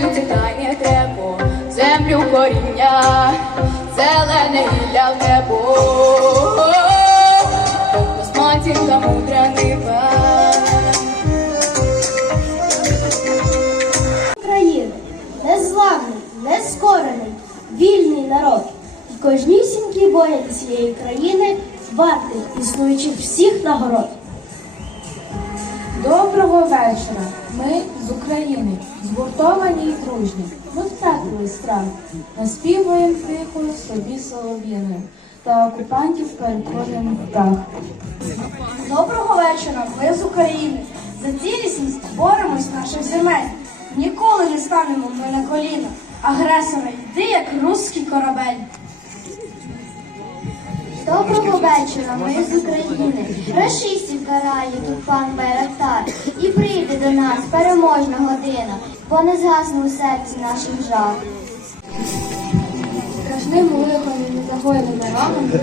жити та не треба, землю коріння, зелене гілля в небо, матінка мудра нива. України, незламний, нескорений, вільний народ. І кожнісінький воїн цієї країни вартий існуючих всіх нагород. Доброго вечора. Ми з України, згуртовані й дружні. Ми втратили страх, наспівуємо тихо собі солов'їною та окупантів переконуємо в прах. Доброго вечора, ми з України. За цілісність боремось наших земель. Ніколи не станемо ми на коліна. Агресора йди, як русський корабель. Доброго вечора, ми з України. Рашистів карає тут пан Байрактар. І прийде до нас переможна година, бо не згасне у серці наших жах. Страшним лихом і незагойними ранами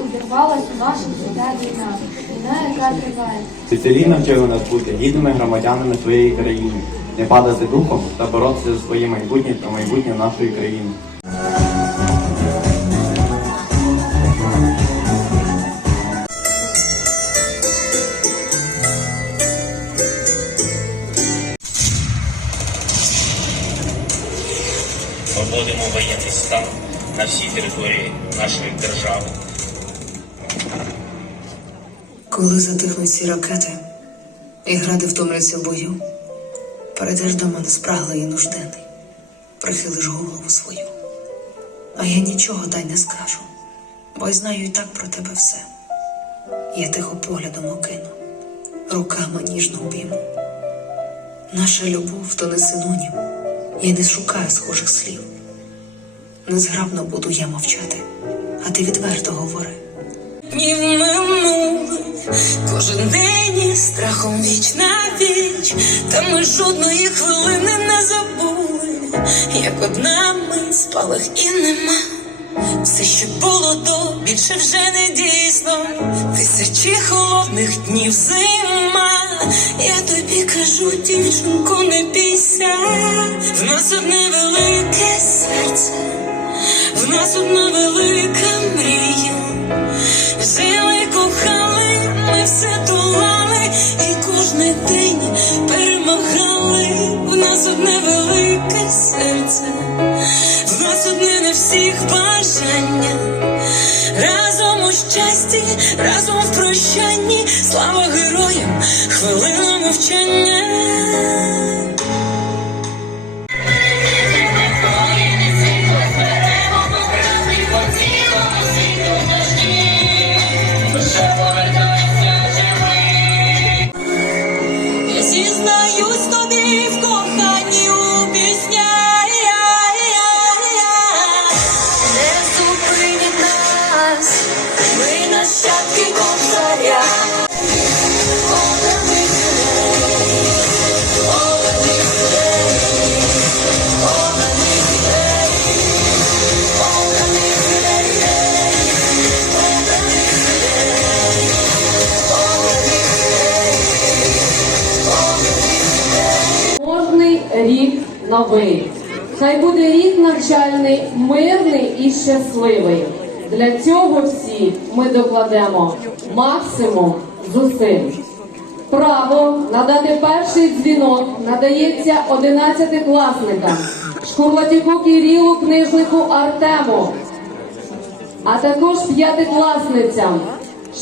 увірвалась у нашу життя війна. Війна, яка триває. Вчителі навчили нас бути гідними громадянами своєї країни, не падати духом та боротися за своє майбутнє та майбутнє нашої країни. Вводимо воєнний стан на всій території нашої держави. Коли затихнуть ці ракети і гради втомляться бою, перейдеш до мене спраглий і нужденний, прихилиш голову свою. А я нічого дай не скажу, бо й знаю і так про тебе все. Я тихо поглядом окину, руками ніжно обійму. Наша любов то не синонім, я не шукаю схожих слів. Незграбно буду я мовчати, а ти відверто говори. Днів минули, кожен день із страхом віч на віч, та ми жодної хвилини не забули, як одна ми спалах і нема. Все, що було до, більше вже не дійсно. Тисячі холодних днів зима. Я тобі кажу, дівчинко, не бійся. В нас одне велике серце, в нас одна велика мрія. Жили, кохали, ми все долали, і кожний день перемагали. В нас одне велике серце, в нас одне на всіх бажання. Разом у щасті, разом в прощанні, слава героям, хвилина мовчання. Нащадки ковтаря. Кожний рік новий. Хай буде рік навчальний, мирний і щасливий. Для цього всі ми докладемо максимум зусиль. Право надати перший дзвінок надається одинадцятикласникам, шкурлатіку Кирилу, книжнику Артему, а також п'ятикласницям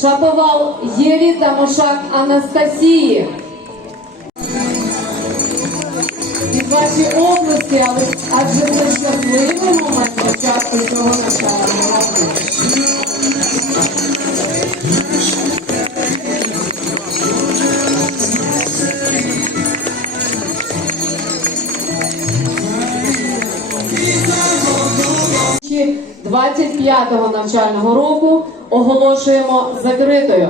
Шаповал Єві та Мошак Анастасії. від ваші області, адже це щасливий момент початку цього навчального 25-го навчального року оголошуємо закритою.